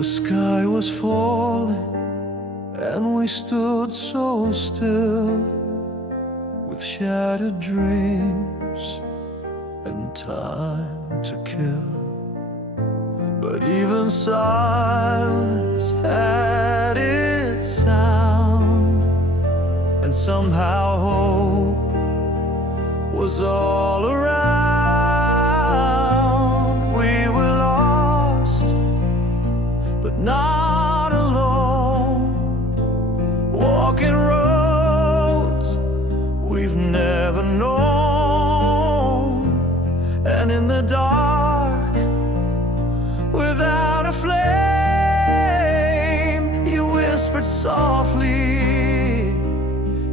The sky was falling, and we stood so still, with shattered dreams and time to kill. But even silence had its sound, and somehow hope was all around. We were lost, but not alone, walking roads we've never known. And in the dark, without a flame, you whispered softly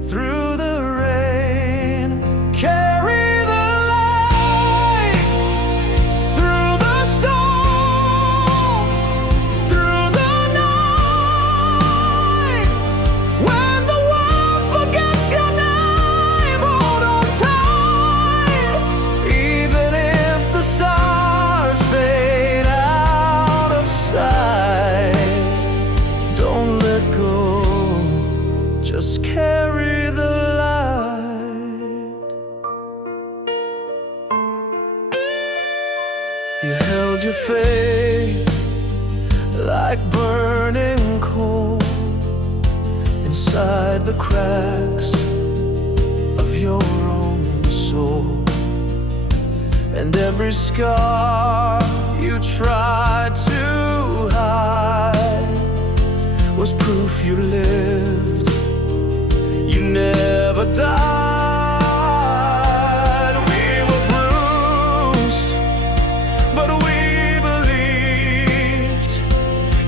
through the rain. Carry the light through the storm, through the night. When the world forgets your name, hold on tight. Even if the stars fade out of sight, don't let go, just carry the light. You held your faith like burning coal inside the cracks of your own soul. And every scar you tried to hide was proof you lived, you never died. We were bruised, but we believed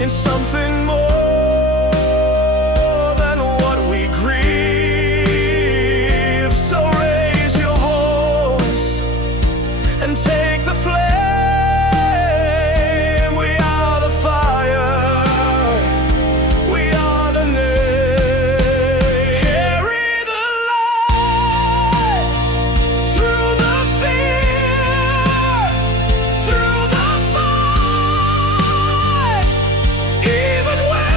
in something more than what we grieve. So raise your voice and take the flame. We are the fire, we are the name. Carry the light through the fear, through the fight. Even when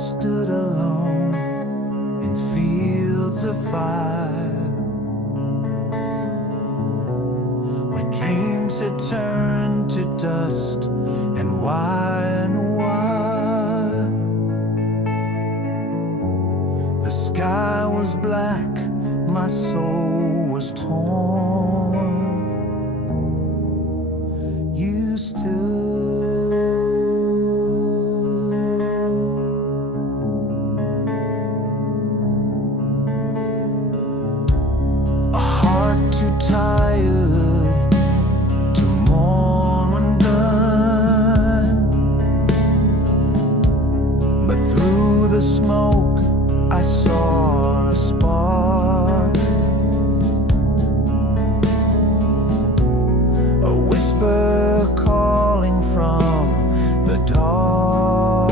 stood alone in fields of fire, where dreams had turned to dust and wine. The sky was black, my soul was torn. You stood, a heart too tired to mourn when done, but through the smoke I saw a spark, a whisper calling from the dark,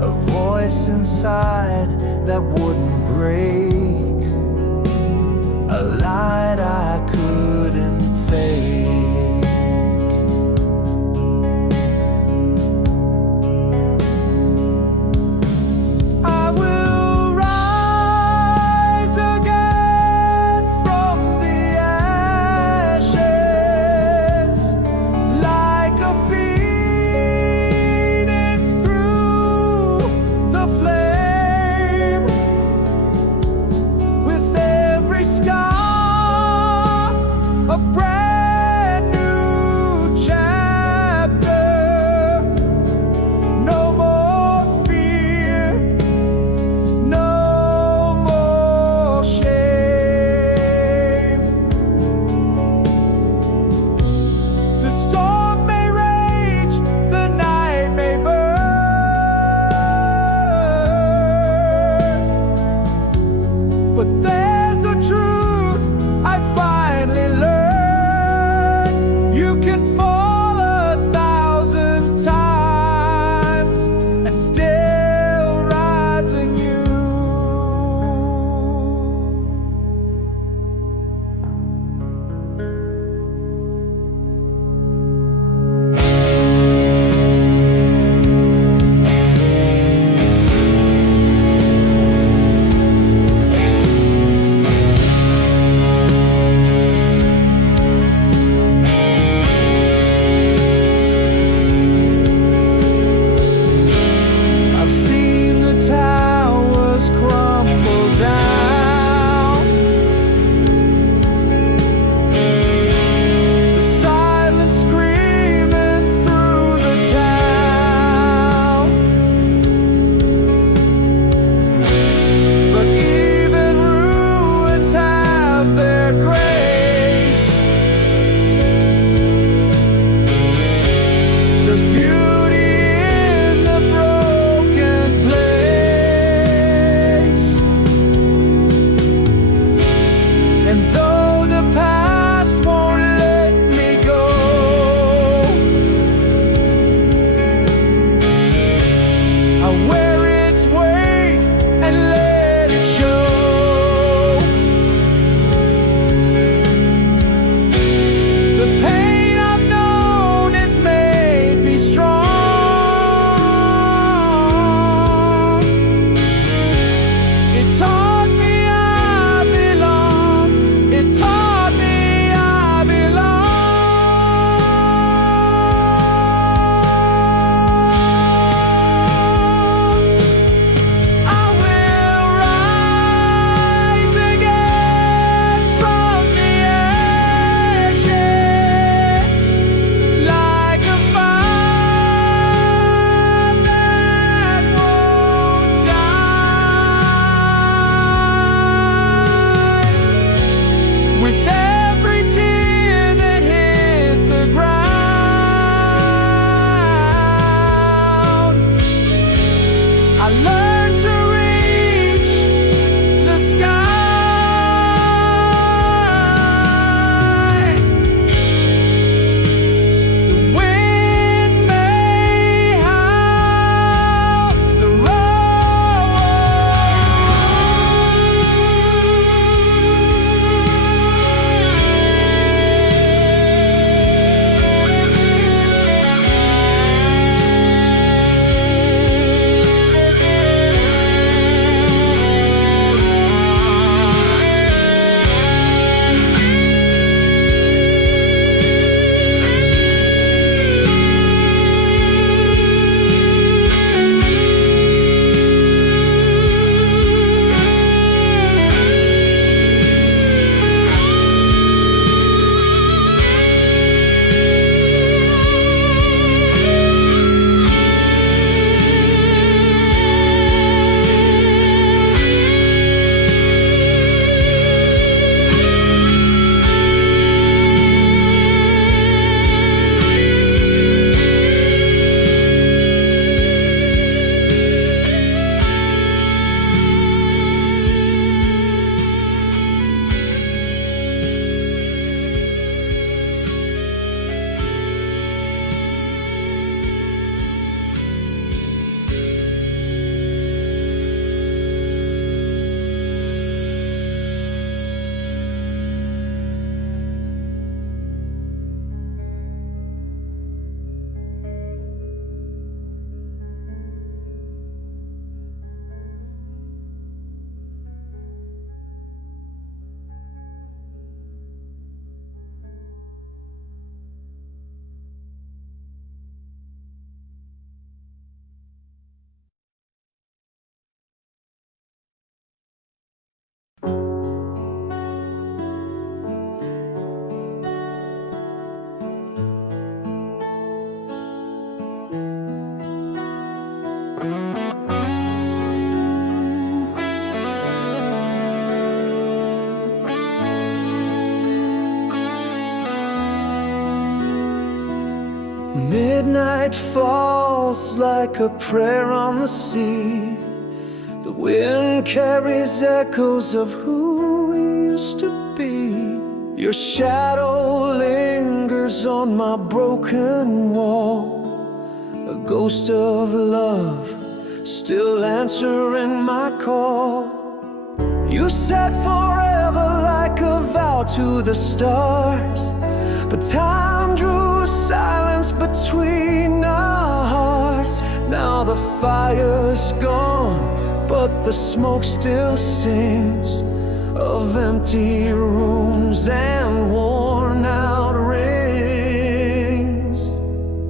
a voice inside that wouldn't break, a light I couldn't fake. Midnight falls like a prayer on the sea. The wind carries echoes of who we used to be. Your shadow lingers on my broken wall, a ghost of love still answering my call. You said forever like a vow to the stars, but time drew a silence between our hearts. Now the fire's gone, but the smoke still sings of empty rooms and worn out rings.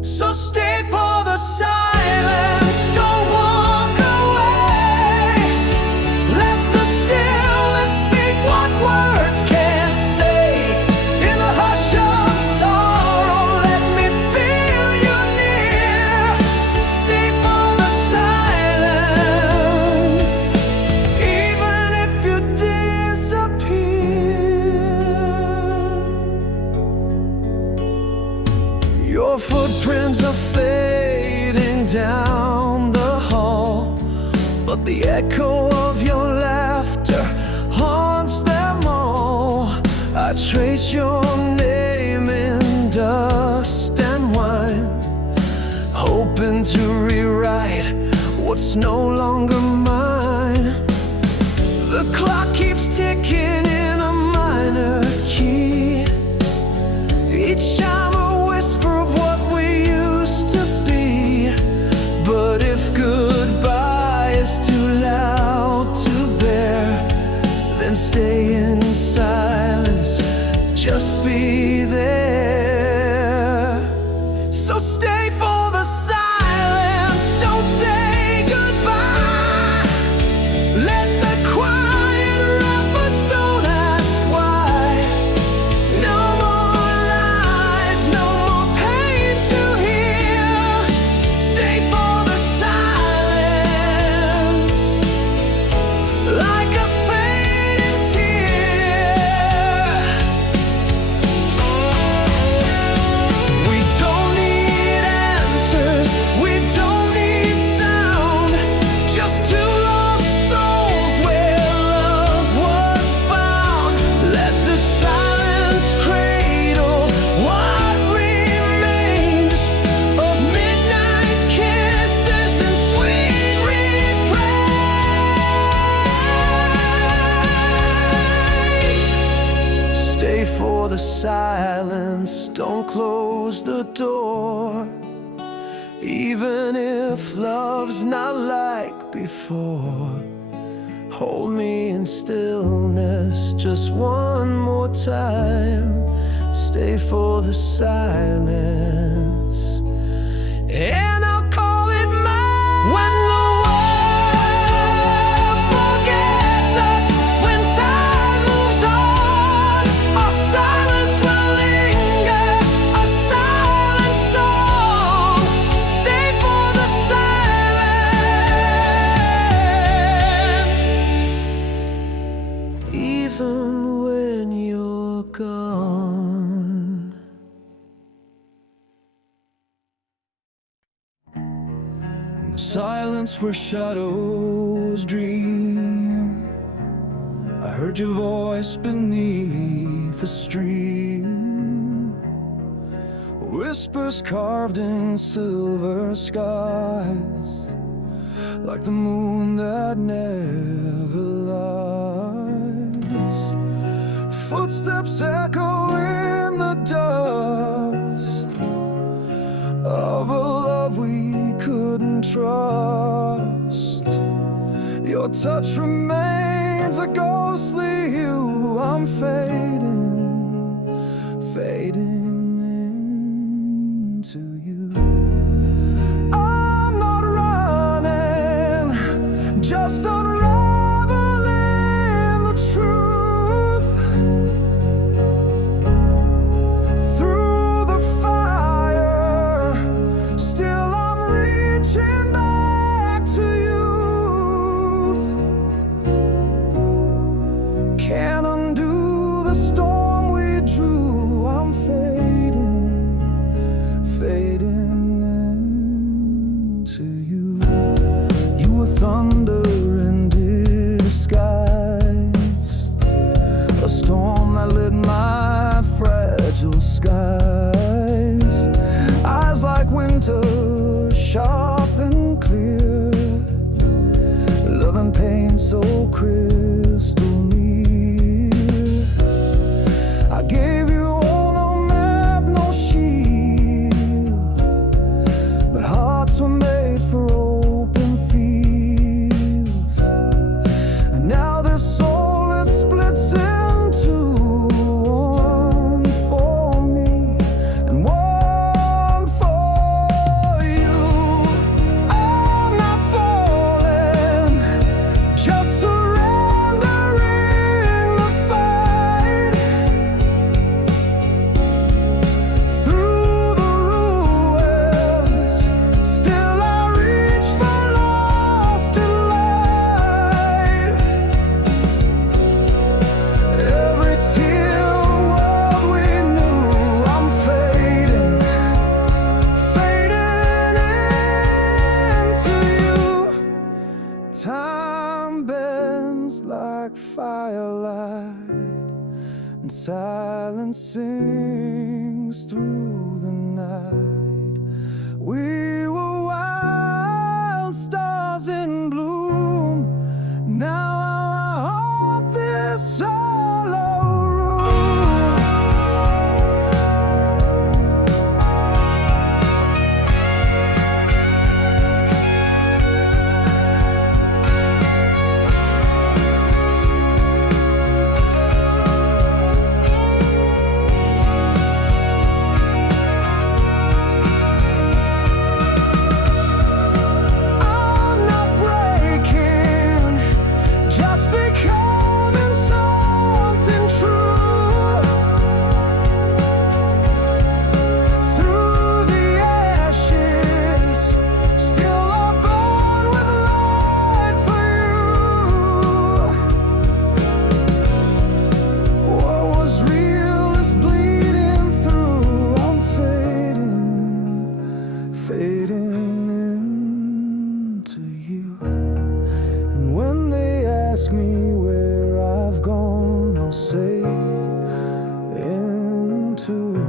So stay for the silence, don't walk away. Let the stillness speak what words can't say. In the hush of sorrow, let me feel you near. Stay for the silence, even if you disappear. Your footprints are fading down the hall, but the echo of your laughter haunts them all. I trace your name in dust and wine, hoping to rewrite what's no longer mine. The clock keeps ticking in a minor key, each time a whisper of what we used to be. But if goodbye is too loud to bear, then stay in silence, just be there. So stay for the silence, don't say goodbye. Let the quiet wrap us, don't ask why. No more lies, no more pain to hear. Stay for the silence, like a fading tear. We don't need answers, we don't need sound, just two lost souls where love was found. Let the silence cradle what remains of midnight kisses and sweet refrains. Stay for the silence, don't close the door. Even if love's not like before, hold me in stillness just one more time. Stay for the silence, and I'll call it mine. When the world forgets us, when time moves on, our silence will linger, a silent song. Stay for the silence, even when you're gone. In the silence where shadows dream, I heard your voice beneath the stream. Whispers carved in silver skies, like the moon that never lies. Footsteps echo in the dust of a love we couldn't trust. Your touch remains a ghostly hue. I'm fading, fading into you. I'm not running, just unraveling the truth. Through the fire, still I'm reaching back to youth. Can't undo the storm we drew. I'm fading, fading. silence sings through the night. We were wild stars in bloom. Now I haunt this hollow room. Fading into you. And when they ask me where I've gone, I'll say into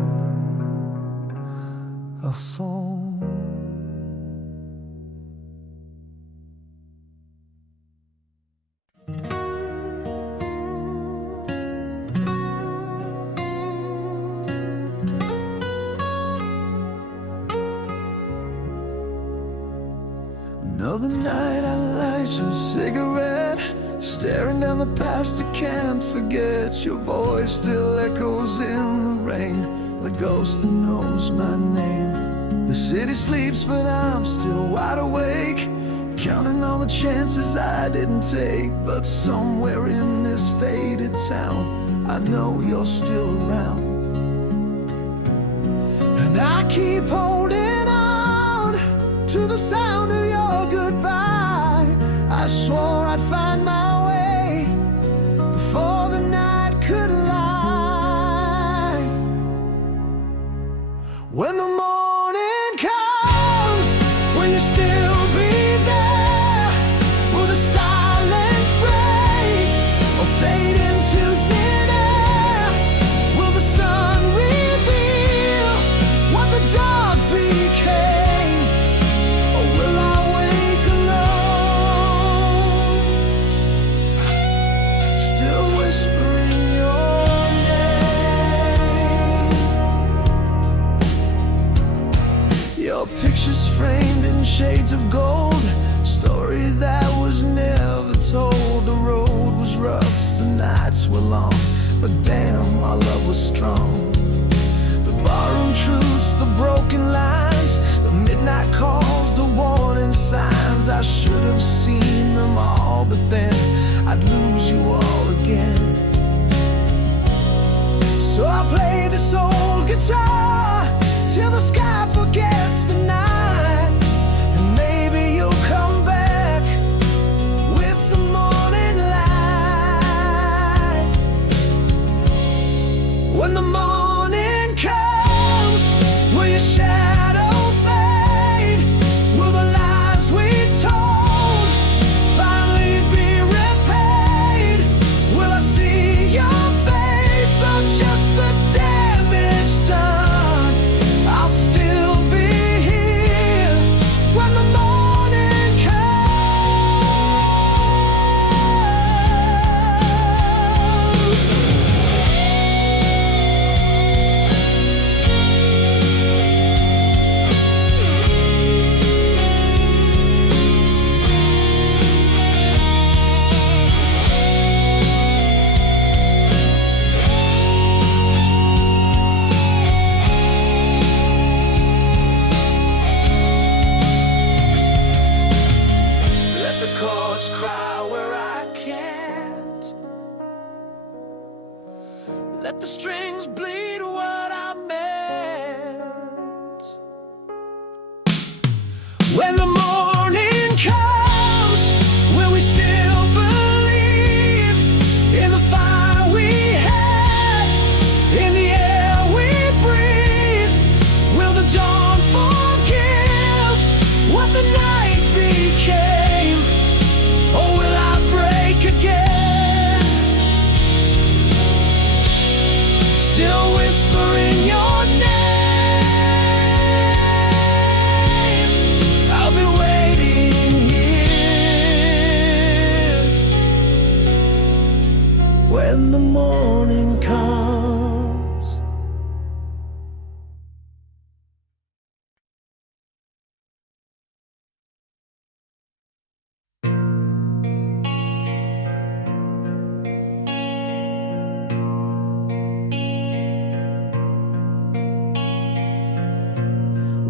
a song. Another night I light your cigarette, staring down the past I can't forget. Your voice still echoes in the rain, the ghost that knows my name. The city sleeps but I'm still wide awake, counting all the chances I didn't take. But somewhere in this faded town, I know you're still around. And I keep holding on to the sound of your goodbye. I swore I'd find my way before the night could lie. When the morning comes, will you still be there? Will the silence break or fade into thin air? Will the sun reveal what the dark became? Or will I wake alone, still whispering your name? Your pictures framed in shades of gold, story that was never told. The road was rough, the nights were long, but damn, our love was strong. The barroom truths, the broken lines, the midnight calls, the warning signs. I should have seen them all, but then I'd lose you all again. So I play this old guitar till the sky forgets the night, and maybe you'll come back with the morning light. When the morning comes, will your shadow fade? Will the lies we told finally be repaid? Will I see your face or just the damage done? I'll still be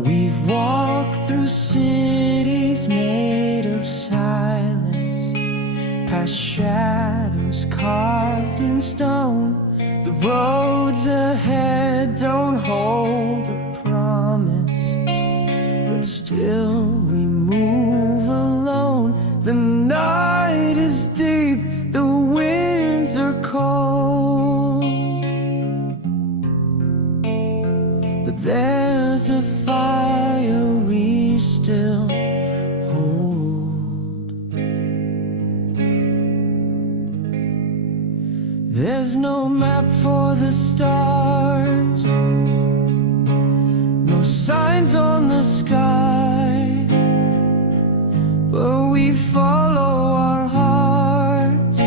We've walked through cities made of silence, past shadows carved in stone. The roads ahead don't hold a promise, but still we move alone. The night is deep, the winds are cold, but there's a fire we still hold. There's no map for the stars, no signs on the sky, but we follow our hearts.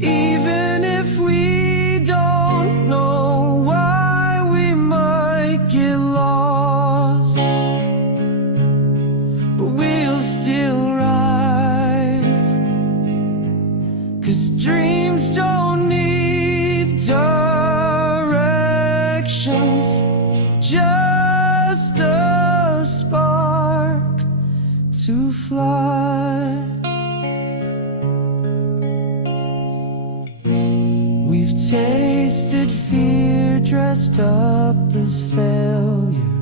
Even if we don't know why, we might get lost, but we'll still rise. 'Cause dreams don't need directions, just a spark to fly. We've tasted fear dressed up as failure,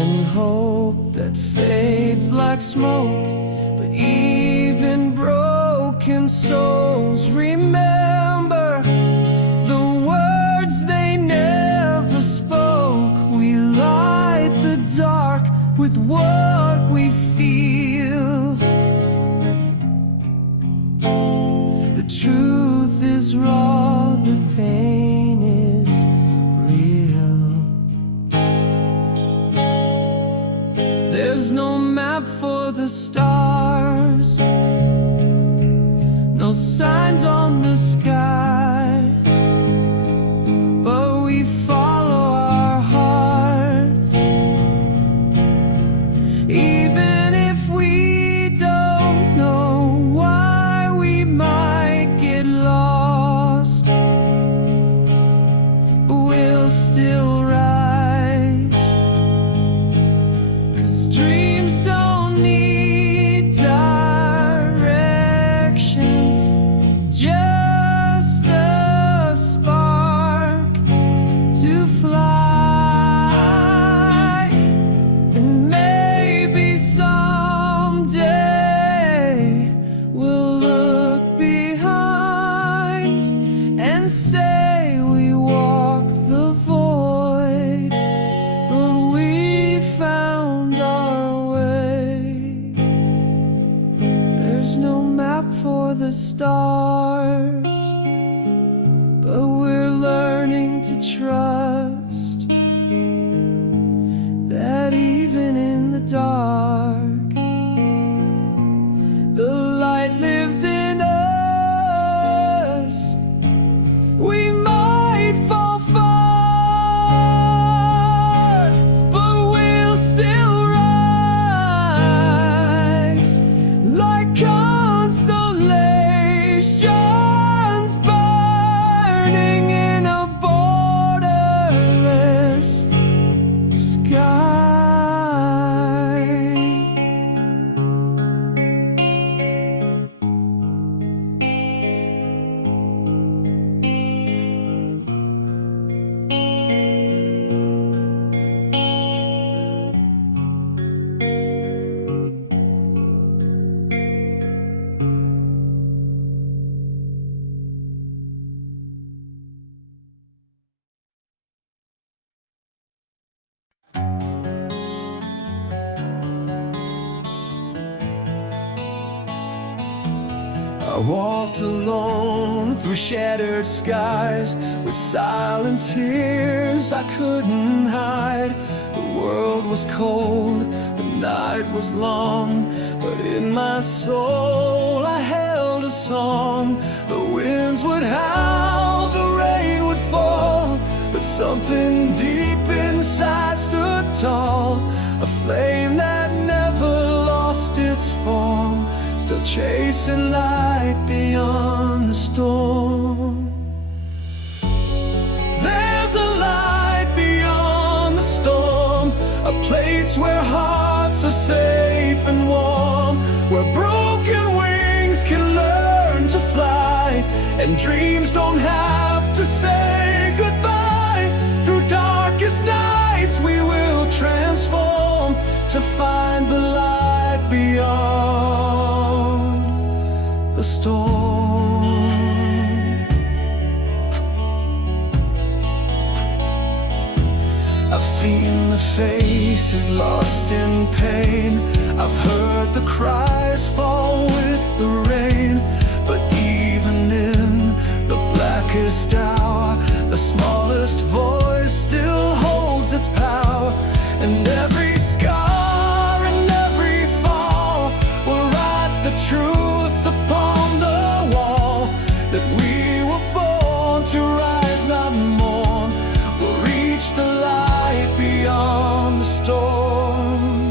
and hope that fades like smoke. But even broken souls remember the words they never spoke. We light the dark with what we feel. The truth is raw, the pain is real. There's no map for the stars, no signs on the sky, but we follow our hearts. Even if we don't know why, we might get lost, but we'll still rise. 'Cause dreams don't need directions, just a spark to fly. And maybe someday we'll look behind and say we walked the void, but we found our way. There's no map for the stars, but we're learning to trust that even in the dark, the light lives in us. We might fall far, but we'll still rise like constellations burning in a borderless sky. I walked alone through shattered skies with silent tears I couldn't hide. The world was cold, the night was long, but in my soul I held a song. The winds would howl, the rain would fall, but something deep inside stood tall. A flame that never lost its form, still chasing light beyond the storm. There's a light beyond the storm. are safe and warm, where broken wings can learn to fly, and dreams don't have to say goodbye. Through darkest nights we will transform to find the light beyond the storm. I've seen the faces lost in pain, I've heard the cries fall with the rain. But even in the blackest hour, the smallest voice still holds its power. And every scar and every fall will write the truth upon the wall, that we were born to rise, not mourn. We'll reach the light beyond the storm.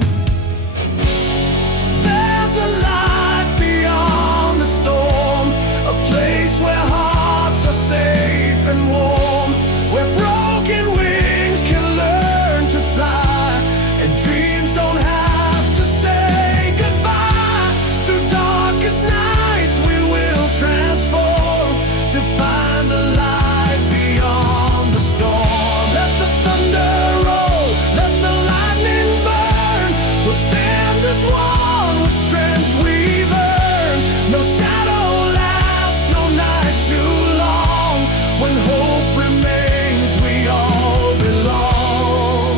There's a light beyond the storm, a place where hearts are safe and warm, where broken wings can learn to fly, and dreams don't have to say goodbye. Through darkest nights we will transform to find the light beyond the storm. Let the thunder roll, let the lightning burn. We'll stand as one with strength we've earned. No shadow lasts, no night too long. When hope remains, we all belong.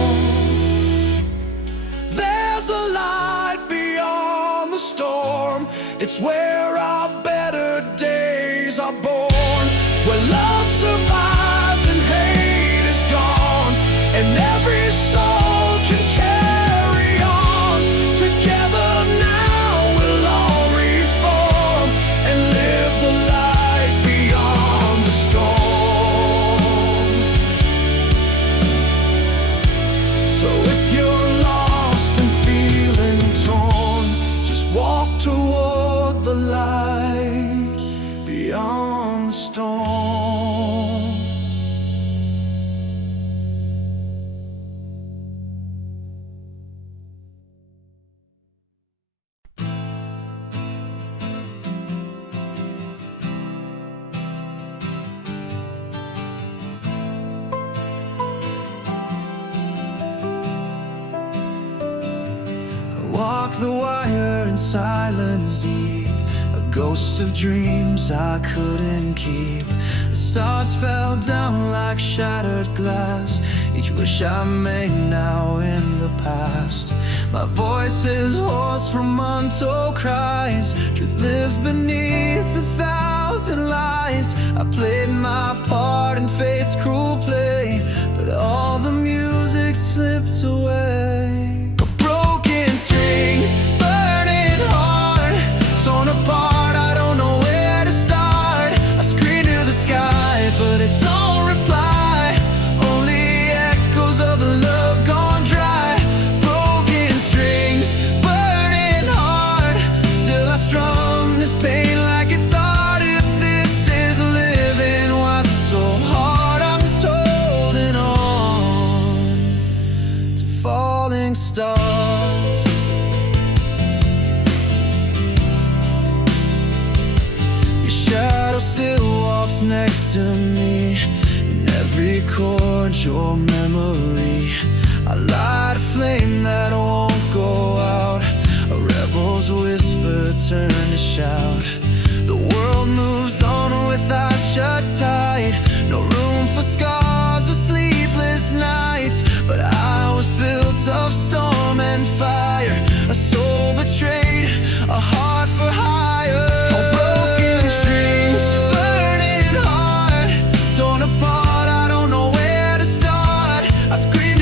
There's a light beyond the storm. It's where our better days are born, where love survives and hate is gone, and every soul can carry on. Together now we'll all reform and live the light beyond the storm. So if you're lost and feeling torn, just walk toward the light beyond the storm. Walk the wire in silence deep, a ghost of dreams I couldn't keep. The stars fell down like shattered glass, each wish I made now in the past. My voice is hoarse from untold cries, truth lives beneath 1,000 lies. I played my part in fate's cruel play, but all the music slipped away. Broken strings, burning heart, torn apart, I don't know where to start. I scream to the sky, but it don't reply, only echoes of the love gone dry. Broken strings, burning heart, still I strum this pain like it's art. If this is living, why is it so hard? I'm just holding on to falling stars. Your shadow still walks next to me, in every chord your memory. I light a flame that won't go out, a rebel's whisper turn to shout. The world moves on with eyes shut tight, no room for scars or sleepless nights. But I was built of storm and fire, a soul betrayed, a heart for hire. Oh, broken strings, burning heart, torn apart, I don't know where to start. I screamed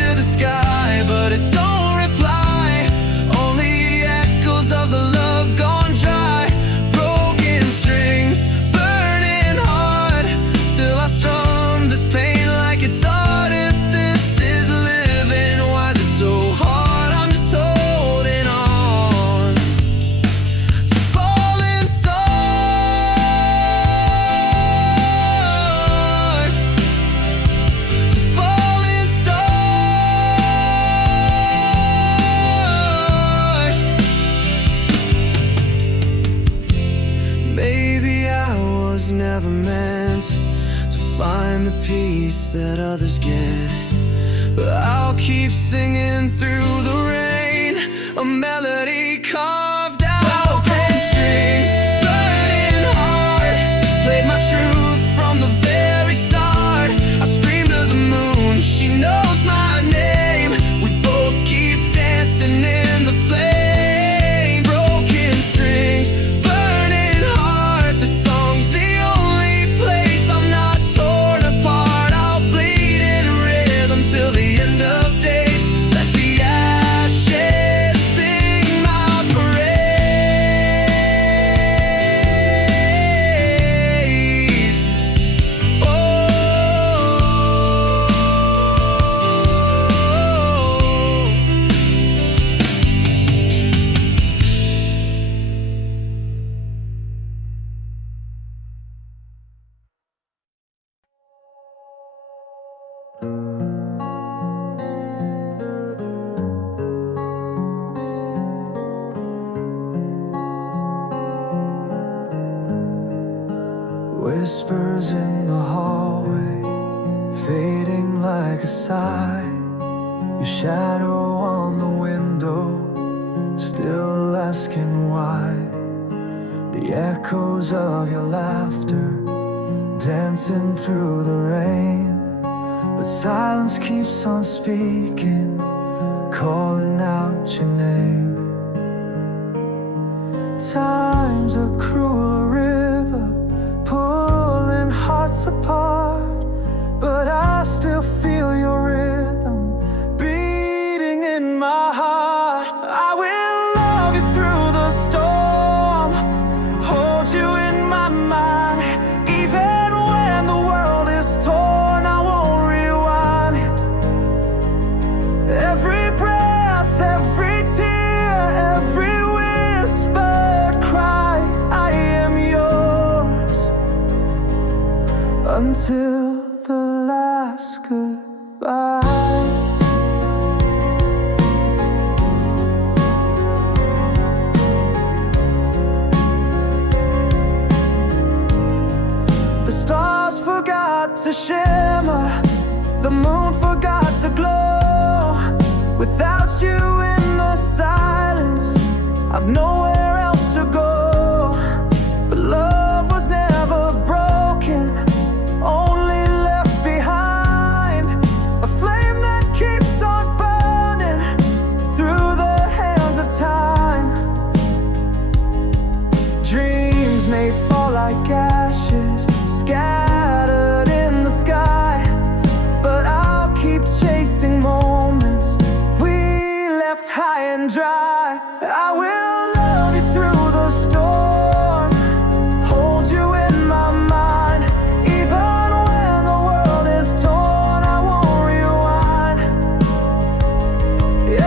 never meant to find the peace that others get. But I'll keep singing through the rain, a melody carved out broken strings, burning heart. Played my truth from the very start. I scream to the moon, she knows my name. We both keep dancing in the flame. Broken strings, burning heart. The song's the only place I'm not torn apart. I'll bleed in rhythm till the end of days. Let the ashes sing my praise. Oh, whispers in the hallway, fading like a sigh. Your shadow on the window, still asking why. The echoes of your laughter, dancing through the rain. But silence keeps on speaking, calling out your name. Time's a cruel river, pulling hearts apart, but I still feel your rhythm beating in my heart. I will love you through the storm, hold you in my mind. Even when the world is torn, I won't rewind it. Every breath, every tear, every whispered cry, I am yours until the last goodbye. The stars forgot to shimmer, the moon forgot to glow. Without you in the silence, I've nowhere else to go. But love was never broken, only left behind a flame that keeps on burning through the hands of time. Dreams may fall like ashes, scattered in the sky, but I'll keep chasing moments we left high and dry. I will love you through the storm, hold you in my mind. Even when the world is torn, I won't rewind.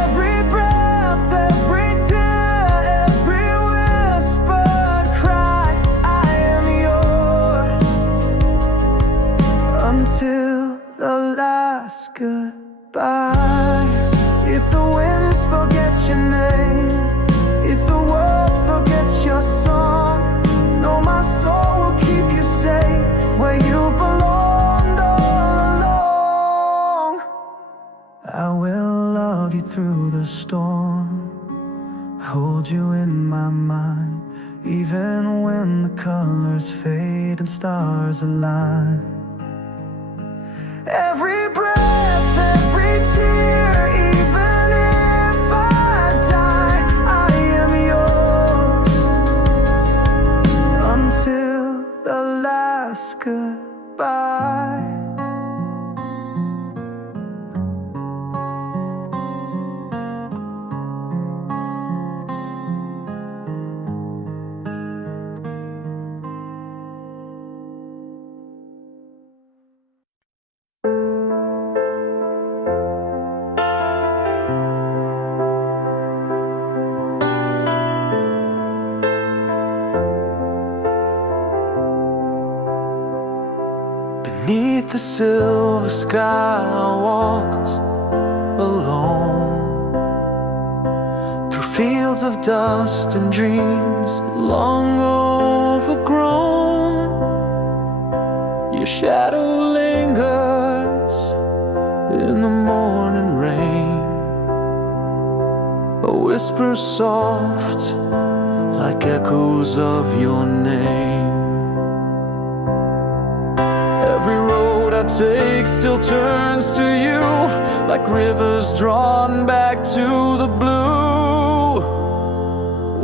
Every breath, every tear, every whispered cry, I am yours until the last goodbye. If the winds forget your name, if the world forgets your song, know my soul will keep you safe where you belonged all along. I will love you through the storm, hold you in my mind. Even when the colors fade and stars align. Every breath, every tear, even if I die, I am yours until the last goodbye. Beneath the silver sky I walked alone, through fields of dust and dreams long overgrown. shadow lingers in the morning rain, a whisper soft like echoes of your name. Every road I take still turns to you, like rivers drawn back to the blue,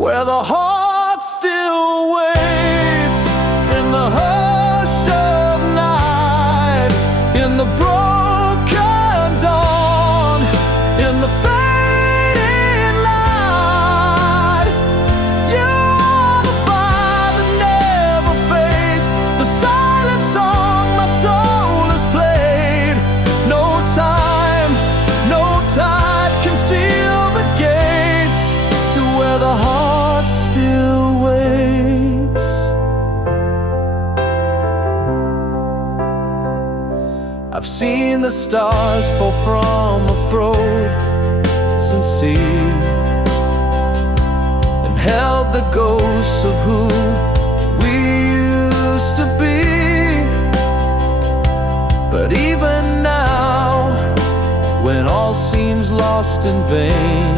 where the heart still waits in the hush of night, in the broken dawn, in the fading light. You are the fire that never fades, the silent song my soul has played. No time, no tide can seal the gates to where the heart still waits. I've seen the stars fall from a frozen sea, and held the ghosts of who we used to be. But even now, when all seems lost in vain,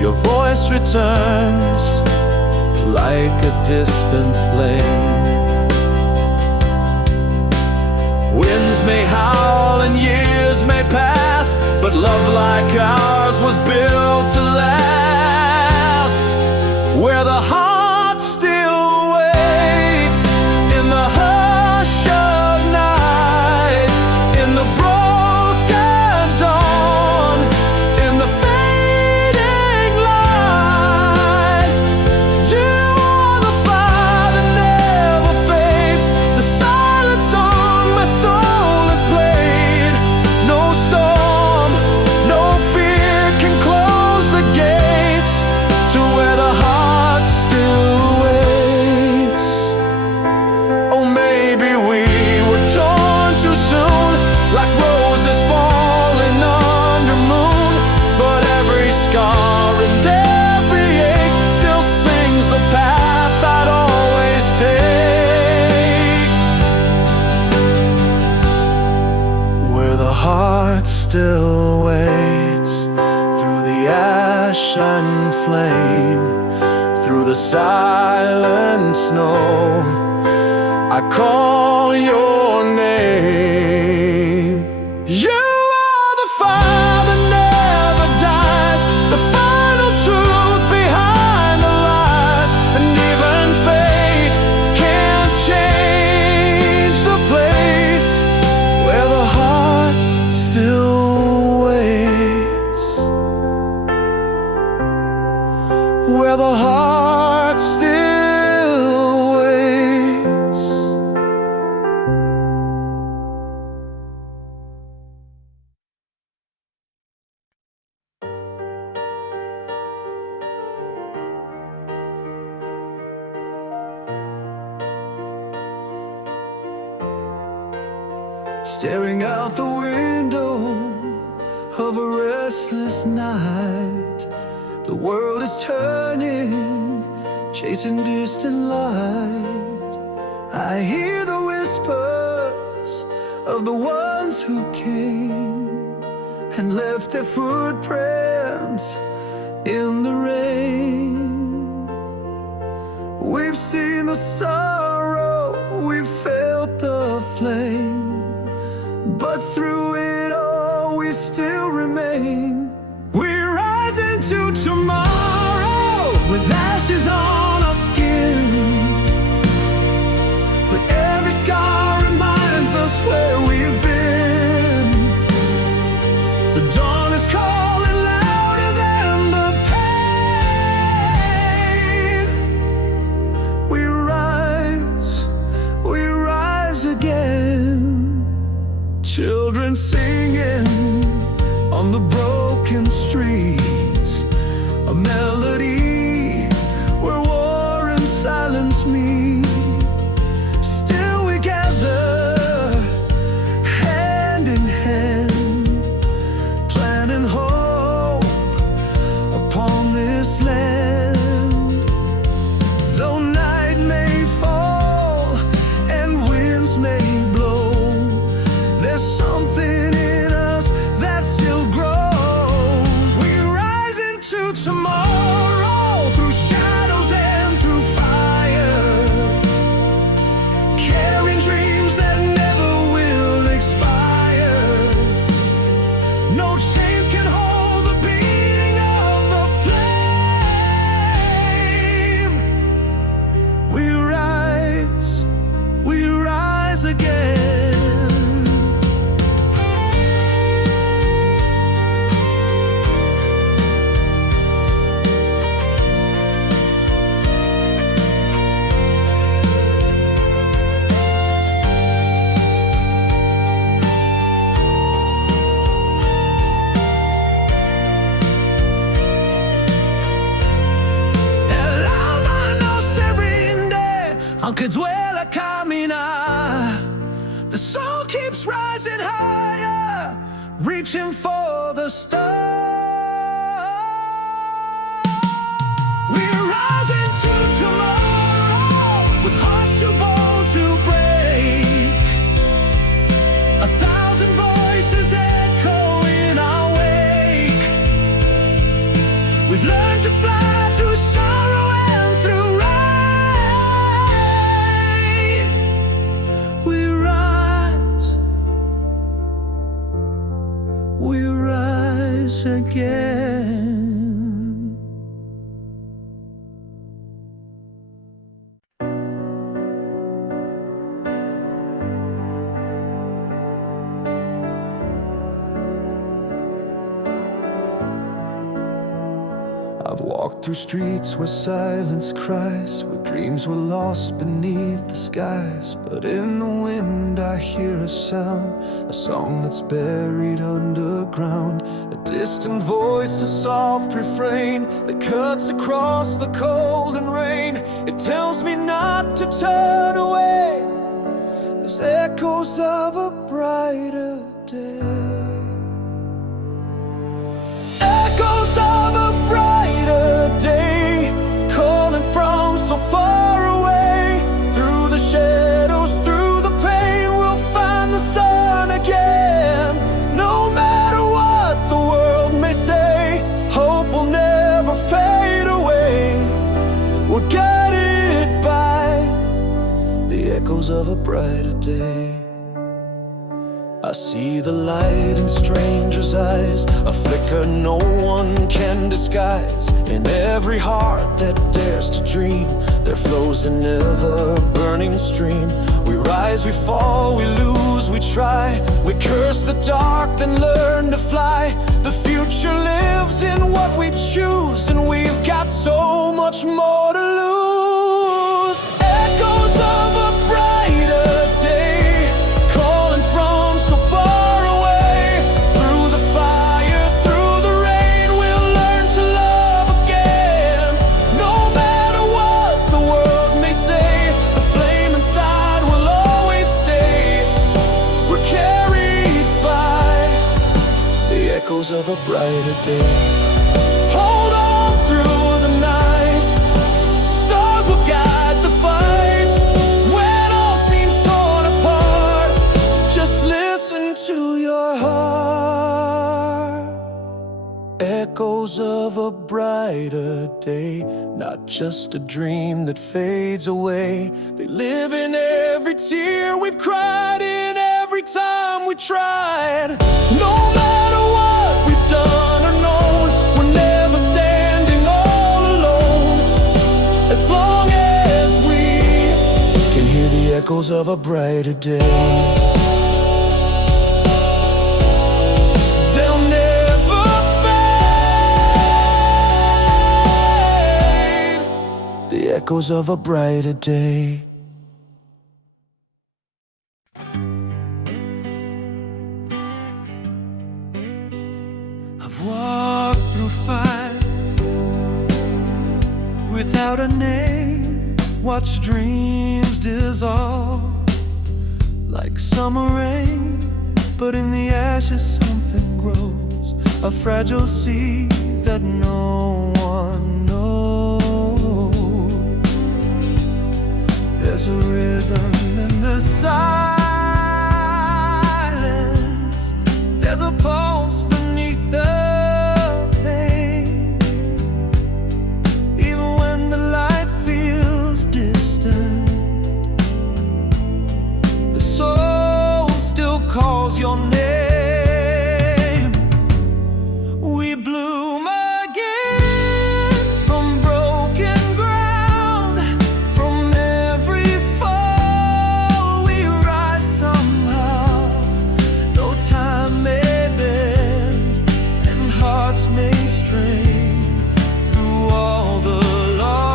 your voice returns like a distant flame. Winds may howl and years may pass, but love like ours was built to last, where the heart still waits in the hush of night, in the broken dawn, in the fading light. You are the fire that never fades, the silent song my soul has played. No storm, no fear can close the gates to where the heart still waits. Oh, maybe we were torn too soon, like roses falling under moon, but every scar and every ache still sings the path I'd always take, where the heart still waits through the ash and flame, through the silent snow. I call your name. You are the fire that never dies, the final truth behind the lies, and even fate can't change the place where the heart still waits, where the heart still waits. Staring out the window of a restless night, the world is turning, chasing distant light. I hear the whispers of the ones who came and left their footprints in the rain. We've seen the sorrow, we've felt the flame, but through it all we still remain. We're rising to tomorrow with ashes on our skin, but every scar reminds us where we've been. The dawn is calling louder than the pain. We rise again. Children singing on the broken streets, a melody where war and silence meet. Still we gather, hand in hand, planting hope upon this land. Though night may fall and we reaching for the stars. We're rising to tomorrow with hearts too bold to break. 1,000 voices echo in our wake. We've learned to fly through sorrow and through rain. We rise again. I've walked through streets where silence cries, where dreams were lost beneath the skies. But in the wind I hear a sound, a song that's buried underground. A distant voice, a soft refrain that cuts across the cold and rain. It tells me not to turn away. There's echoes of a brighter day. Echoes of a brighter day, calling from so far away. Through the shadows, through the pain, we'll find the sun again. No matter what the world may say, hope will never fade away. We're guided by the echoes of a brighter day. I see the light in strangers' eyes, a flicker no one can disguise. In every heart that dares to dream, there flows an ever-burning stream. We rise, we fall, we lose, we try. We curse the dark, then learn to fly. The future lives in what we choose, and we've got so much more to lose. Echoes of a brighter day, calling from so far away. Through the fire, through the rain, we'll learn to love again. No matter what the world may say, the flame inside will always stay. We're carried by the echoes of a brighter day. Hold on through the night, stars will guide the fight. When all seems torn apart, just listen to your heart. Echoes of a brighter day, not just a dream that fades away. They live in every tear we've cried, in every time we tried. No matter what we've done or known, we're never standing all alone. As long as we can hear the echoes of a brighter day. They'll never fade. The echoes of a brighter day. I've walked through fire without a name, watched dreams dissolve like summer rain. But in the ashes something grows, a fragile seed that no one knows. There's a rhythm in the silence, there's a pulse beneath the pain. Even when the light feels distant, the soul still calls your name. We bloom again from broken ground. From every fall we rise somehow. Though time may bend and hearts may stray, through all the loss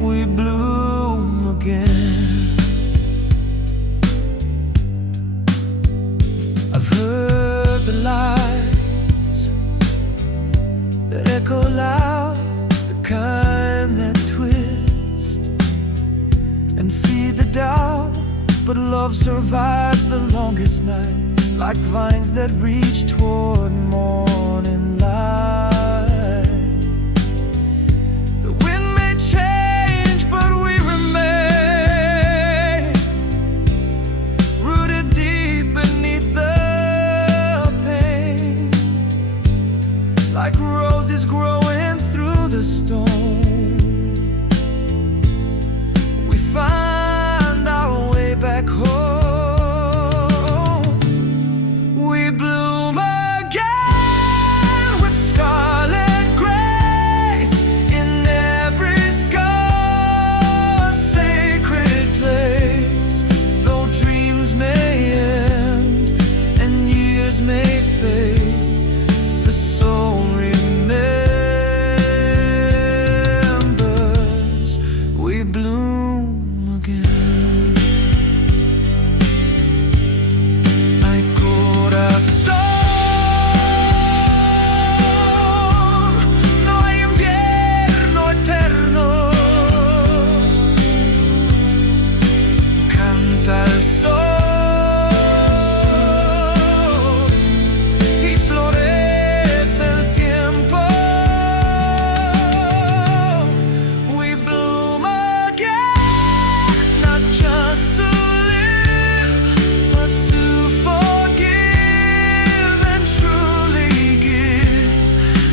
we bloom again. I've heard the lies that echo loud, the kind that twist and feed the doubt. but love survives the longest nights, like vines that reach toward morning light. The wind may change, but we remain rooted deep beneath the pain, like roses growing through the storm. We find our way back home. We bloom again with scarlet grace in every scar, sacred place. Though dreams may end and years may fade, the soul remembers. We bloom again. My corazón no hay invierno eterno. Canta el sol y florece el tiempo. We bloom again, not just to live, but to forgive and truly give.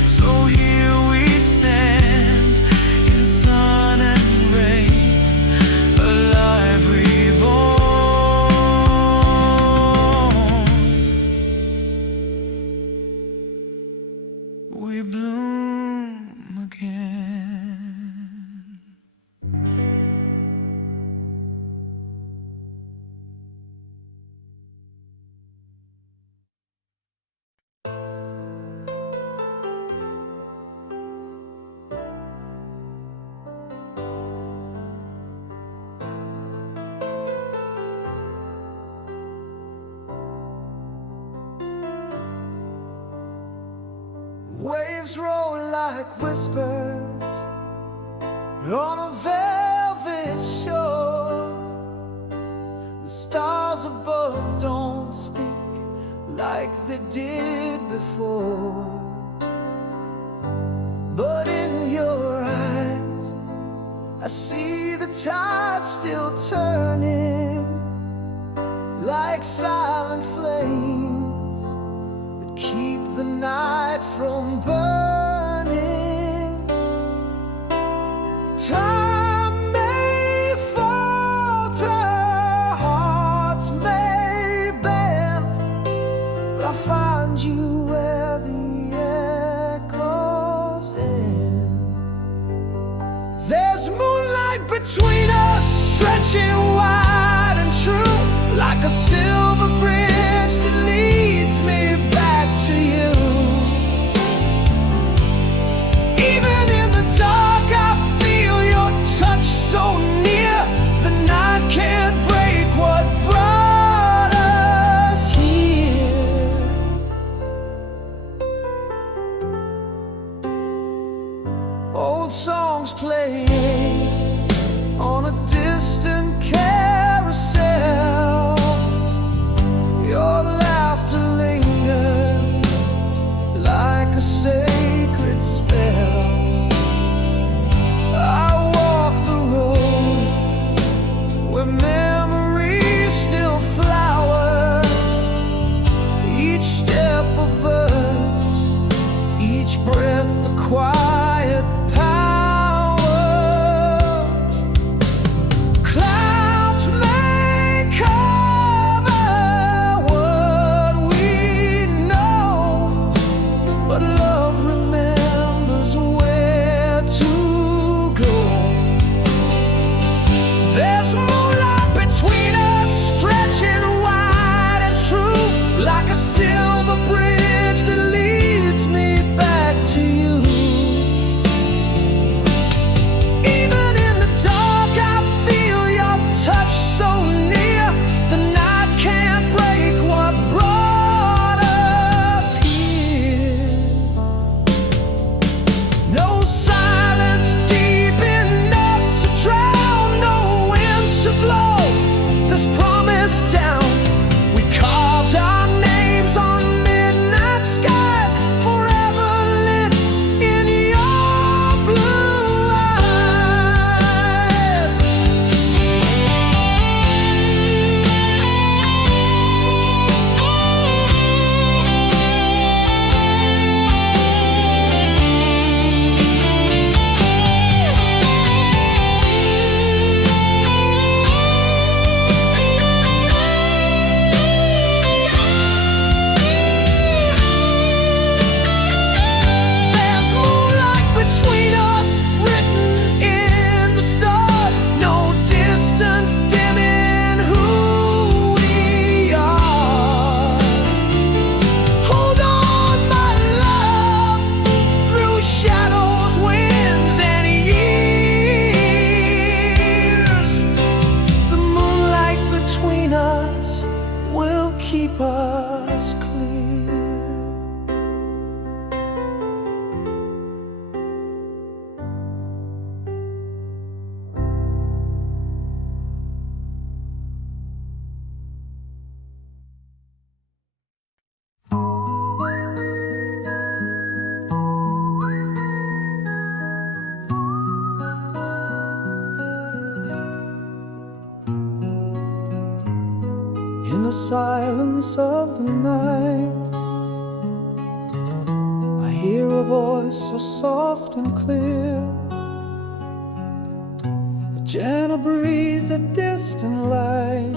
So here we stand in sun and rain, alive reborn. We bloom again. Waves roll like whispers on a velvet shore. The stars above don't speak like they did before. But in your eyes, I see the tide still turning, like silent flames that keep the night from burning. Time may falter, hearts may bend, but I'll find you where the echoes end. There's moonlight between us, stretching wide and true, like a silver bridge that leads me back to you. Even in the dark, I feel your touch so near. The night can't break what brought us here. Old songs playing on a distant carousel, silence of the night, I hear a voice so soft and clear, a gentle breeze, a distant light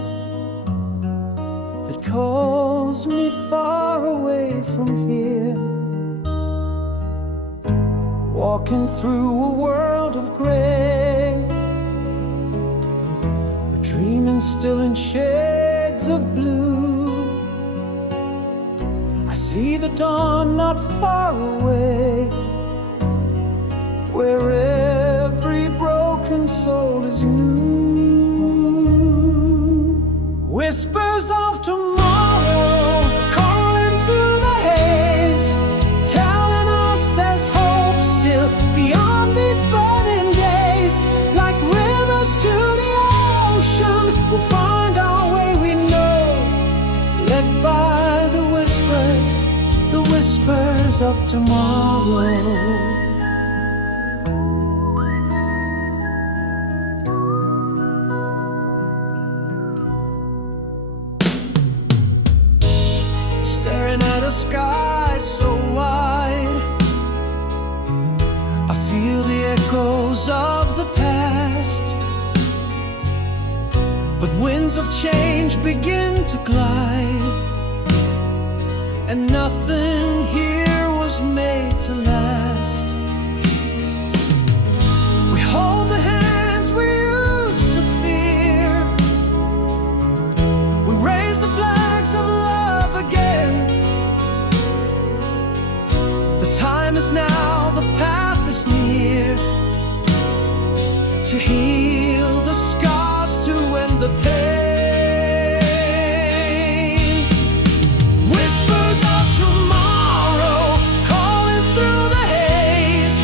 that calls me far away from here. Walking through a world of gray, but dreaming still in shades of blue. I see the dawn not far away, where every broken soul is new. Whispers of tomorrow calling through the haze, telling us there's hope still beyond these burning days. Like rivers to the ocean, we'll find our way, we know, led by the whispers of tomorrow. Staring at a sky so wide, I feel the echoes of the past, but winds of change begin to glide, and nothing here was made to last. We hold the hands we used to fear, we raise the flags of love again. The time is now, the path is near, to heal the scars, to end the pain. Whispers of tomorrow calling through the haze,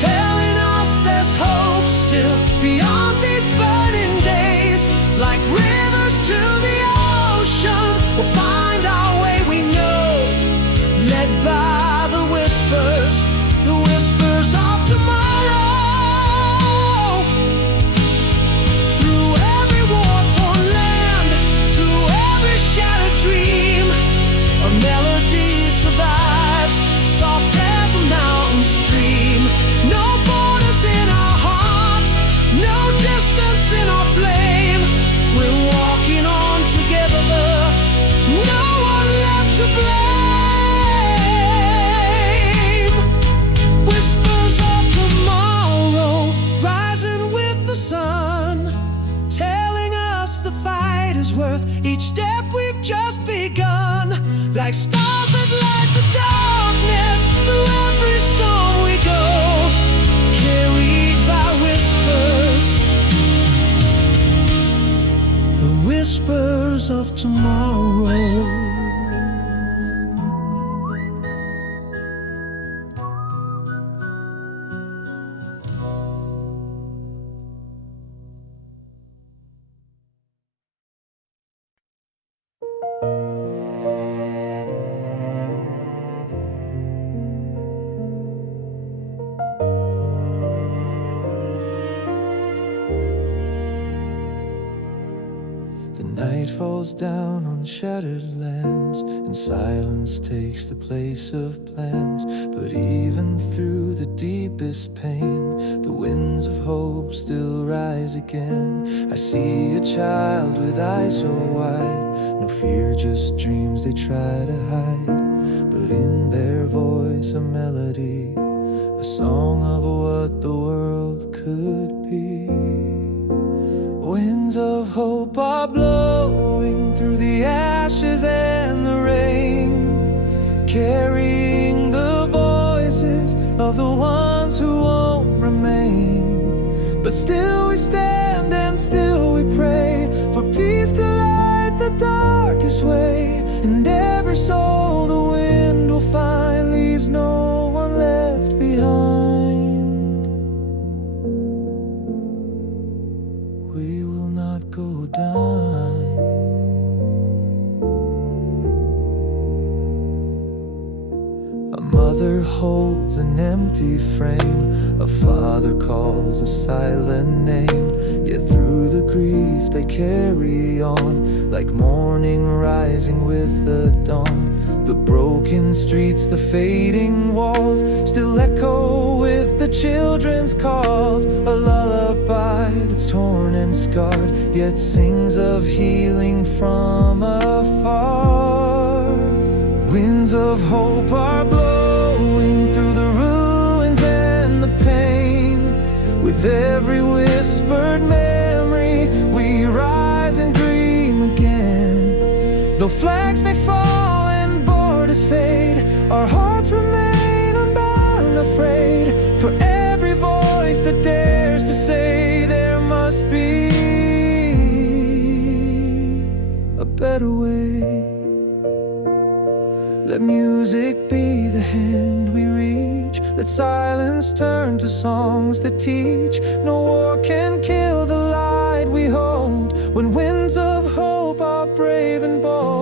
telling us there's hope still beyond these burning days. Like rivers to the ocean, we'll find our way, we know, led by the whispers of tomorrow. Through every war-torn land, through every shattered dream, a melody survives, soft as a mountain stream. No borders in our hearts, no distance in our flame. We're walking on together, no one left to blame. Whispers of tomorrow, rising with the sun, telling us the fight is worth each step we've just begun. Like stars that light the darkness, through every storm we go, carried by whispers, the whispers of tomorrow. The night falls down on shattered lands, and silence takes the place of plans. But even through the deepest pain, the winds of hope still rise again. I see a child with eyes so wide, no fear, just dreams they try to hide. But in their voice a melody, a song of what the world could be. Winds of hope are blowing through the ashes and the rain, carrying the voices of the ones who won't remain. But still we stand and still we pray for peace to light the darkest way. And every soul the wind will find leaves no one left behind. We will not go down. A mother mother holds an empty frame, a father calls a silent name. Yet through the grief they carry on, like morning rising with the dawn. The broken streets, the fading walls, still echo with the children's calls. A lullaby that's torn and scarred, yet sings of healing from afar. Winds of hope are blowing through the ruins and the pain. With every whispered memory, we rise and dream again. Though flags may fall and borders fade, our hearts remain unbound, afraid. For every voice that dares to say there must be a better way. Let music be the hand we reach. Let silence turn to songs that teach. No war can kill the light we hold, when winds of hope are brave and bold.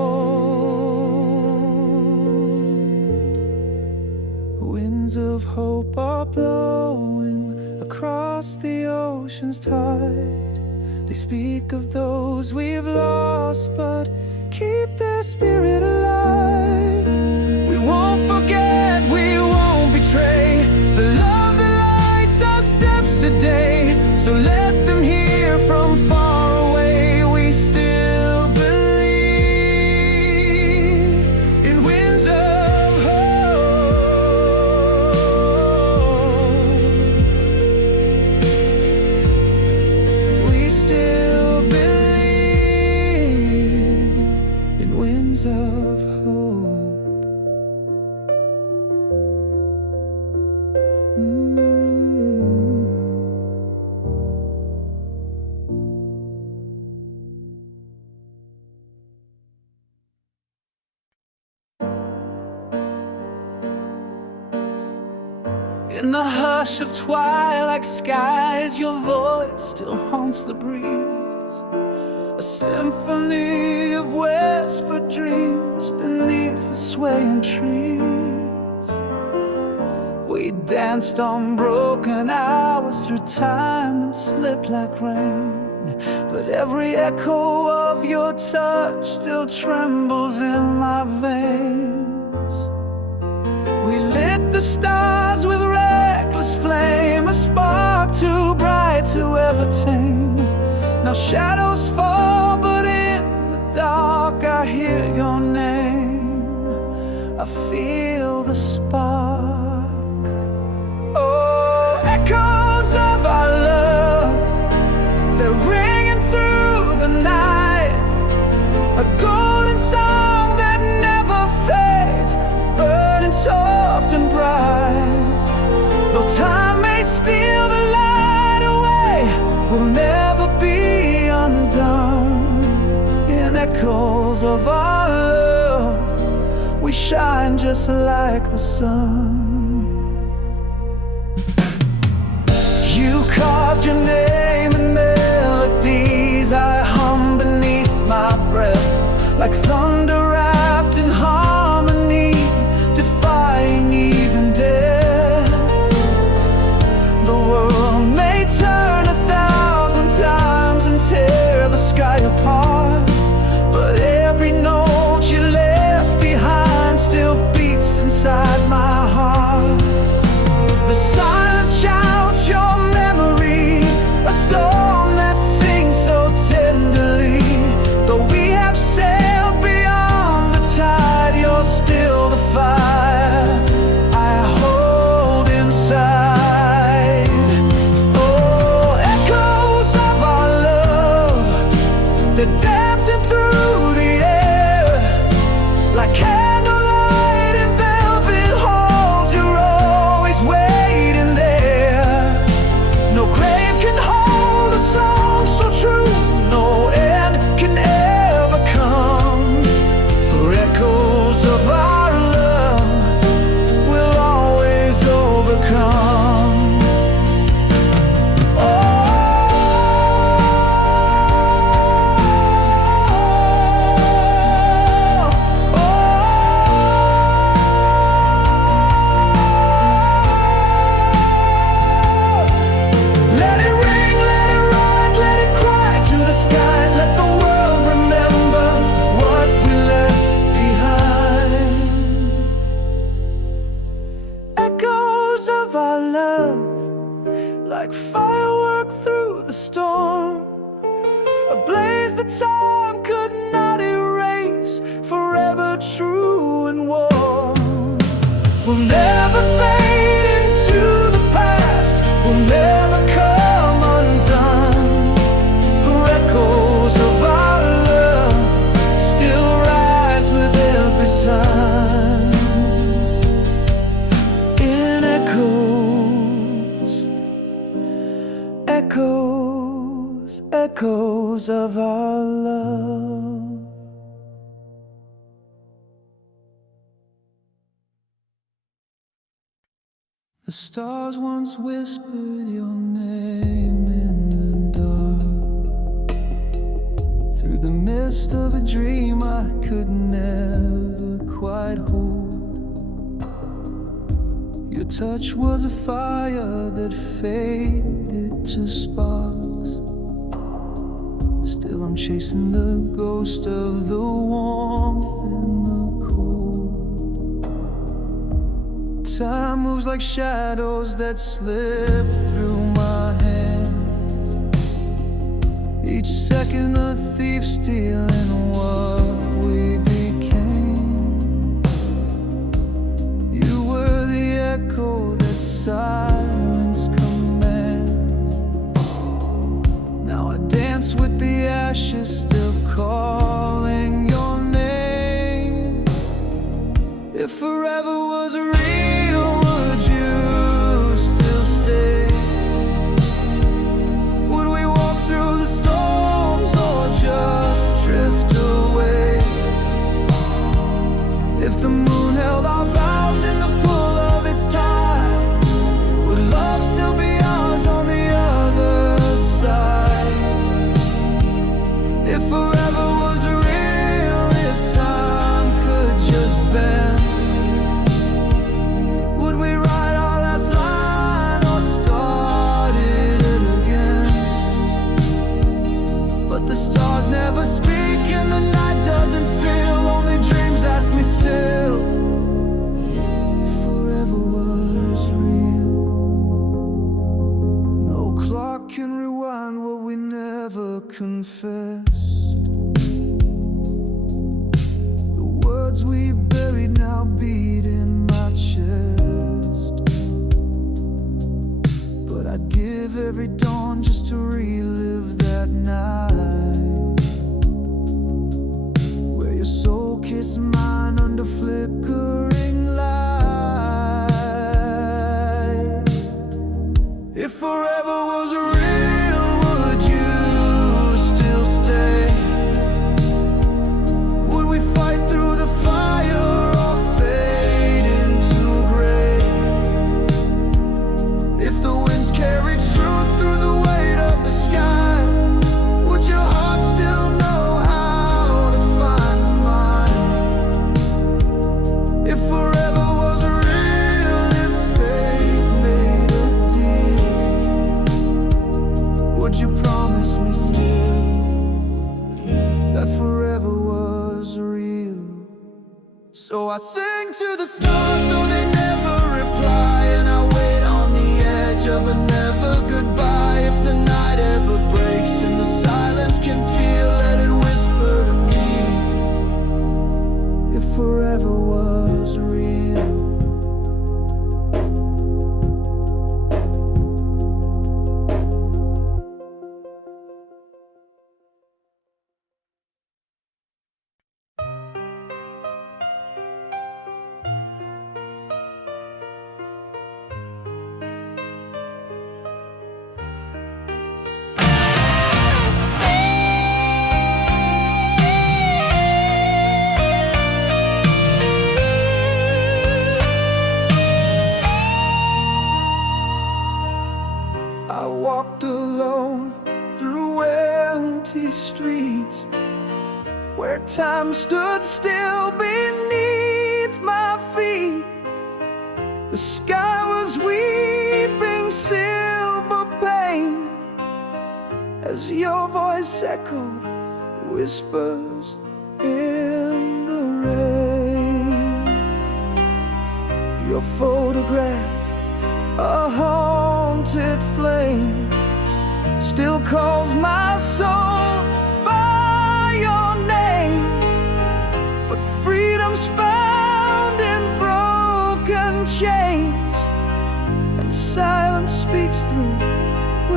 Winds of hope are blowing across the ocean's tide. They speak of those we've lost, but keep their spirit alive. We won't forget, we won't betray the love that lights our steps a day. So let them hear from far away, we still believe in winds of hope. We still believe in winds of hope. In the hush of twilight skies, your voice still haunts the breeze, a symphony of whispered dreams beneath the swaying trees. We danced on broken hours through time that slipped like rain, but every echo of your touch still trembles in my veins. We lit the stars with reckless flame, a spark too bright to ever tame. Now shadows fall, but in the dark I hear your name. I feel the spark. Oh, echoes of our love, they're ringing through the night, a golden song that never fades, burning soft and bright. Though time may steal the light away, we'll never be undone. In echoes of our love, we shine just like the sun. You carved your name in melodies I hum beneath my breath, like thunder wrapped in harmony, defying even death. The world may turn 1,000 times and tear the sky apart, but every note you left behind still beats inside my heart. The silence shouts your memory, a storm that sings so tenderly. Though we have sailed beyond will never fade into the past, will never come undone. For echoes of our love still rise with every sun. In echoes, echoes, echoes of our love. The stars once whispered your name in the dark. Through the mist of a dream I could never quite hold. Your touch was a fire that faded to sparks. Still I'm chasing the ghost of the warmth in the cold. Time moves like shadows that slip through my hands, each second a thief stealing what we became. You were the echo that silence commands. Now I dance with the ashes, still calling your name. If forever was real, would you still stay? Would we walk through the storms or just drift away? If the moon held our vows in the pull of its tide, would love still be ours on the other side? If forever was real, if time could just bend, would we write our last line or start it again? But the stars never speak and the night doesn't feel, only dreams ask me still if forever was real. No clock can rewind what we never confessed. The words we buried now beat in my chest. But I'd give every dawn just to relive that night, where your soul kissed mine under flickering light. If forever was real, would you still stay? Would we fight through the fire or fade into gray? If the winds carried truth through the weight of the sky, would your heart still know how to find mine? If forever was real, if fate made a deal, would you promise me still that forever was real? So I sing to the stars, though they never reply, and I wait on the edge of a never goodbye. If the night ever breaks and the silence can feel, let it whisper to me if forever was real. I walked alone through empty streets, where time stood still beneath my feet. The sky was weeping silver pain as your voice echoed whispers in the rain. Your photograph, a haunted flame, still calls my soul by your name. But freedom's found in broken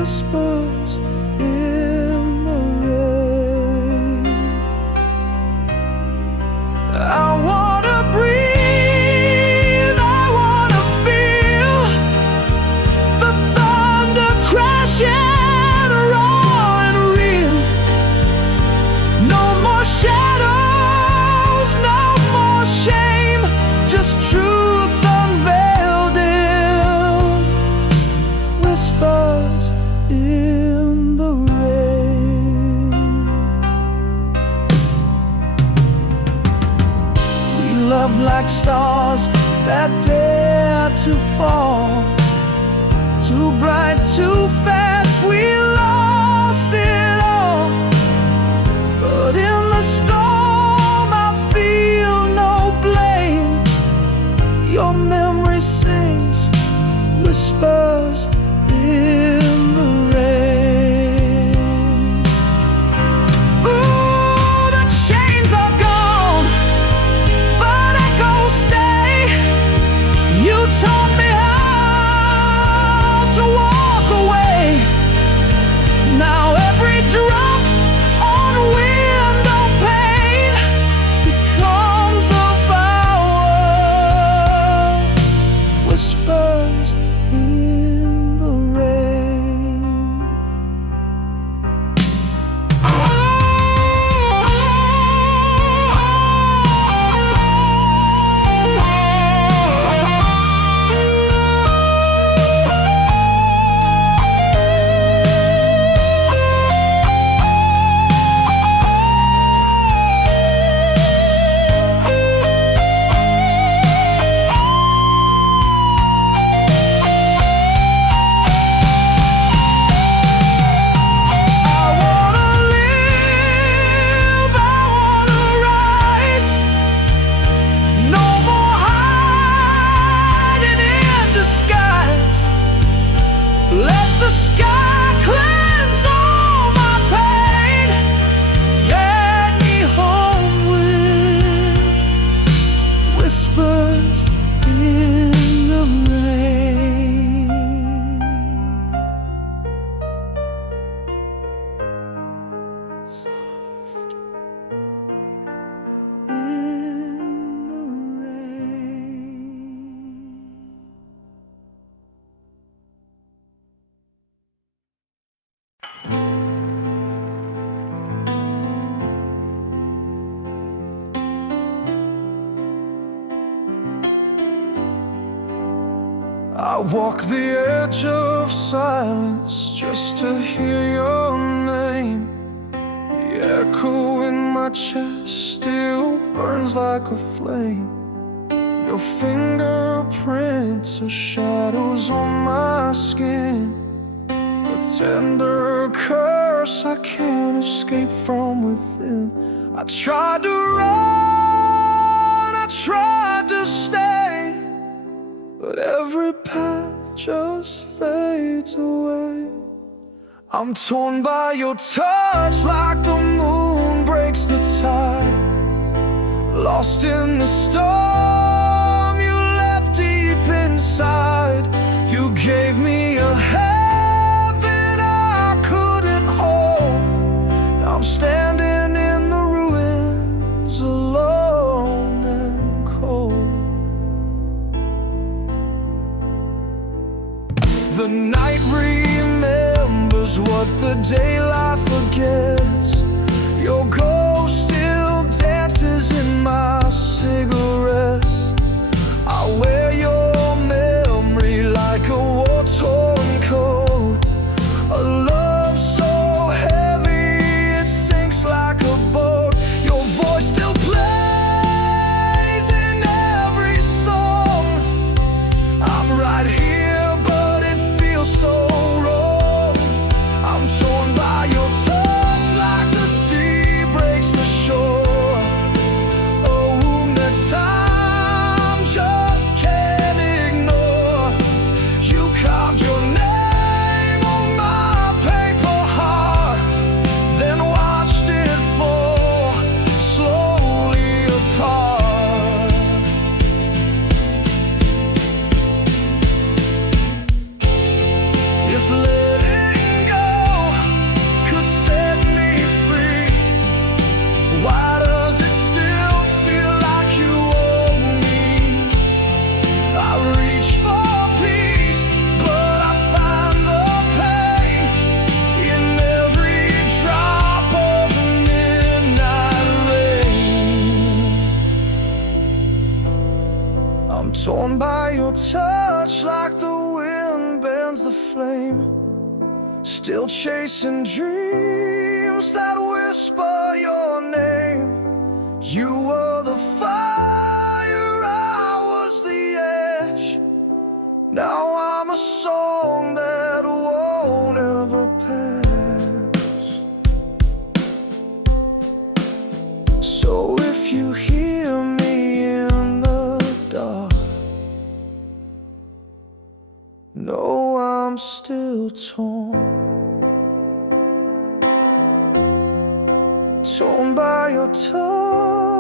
whispers in the rain. I wanna breathe, I wanna feel the thunder crashing, raw and real. No more shadows, no more shame, just truth unveiled in whispers in the rain. We loved like stars that dare to fall, too bright, too fast, we lost it all. But in the storm I feel no blame. Your memory sings whispers in the rain. Ooh, the chains are gone, but echoes stay. You taught me how to walk away. Now every drop on window pane becomes a vowel, whispers in the rain. Whispers in the rain. Soft in the rain. I walk the edge of silence just to hear your name. The echo in my chest still burns like a flame. Your fingerprints are shadows on my skin, a tender curse I can't escape from within. I tried to run, I tried to stay, but every path just fades away. I'm torn by your touch like the moon breaks the tide. Lost in the storm you left deep inside. You gave me a heaven I couldn't hold. Now I'm standing in the ruins alone and cold. The night remembers what the daylight forgets. Your ghost still dances in my cigarettes. I wear your memory like a war-torn coat. A love so heavy it sinks like a boat. Your voice still plays in every song. I'm right here, but it feels so wrong. I'm torn by your touch I'm torn by your touch like the wind bends the flame. Still chasing dreams that whisper your name. You were the fire, I was the ash. Now I'm a song that won't ever pass. So if you hear me in the dark, know I'm still torn by your touch.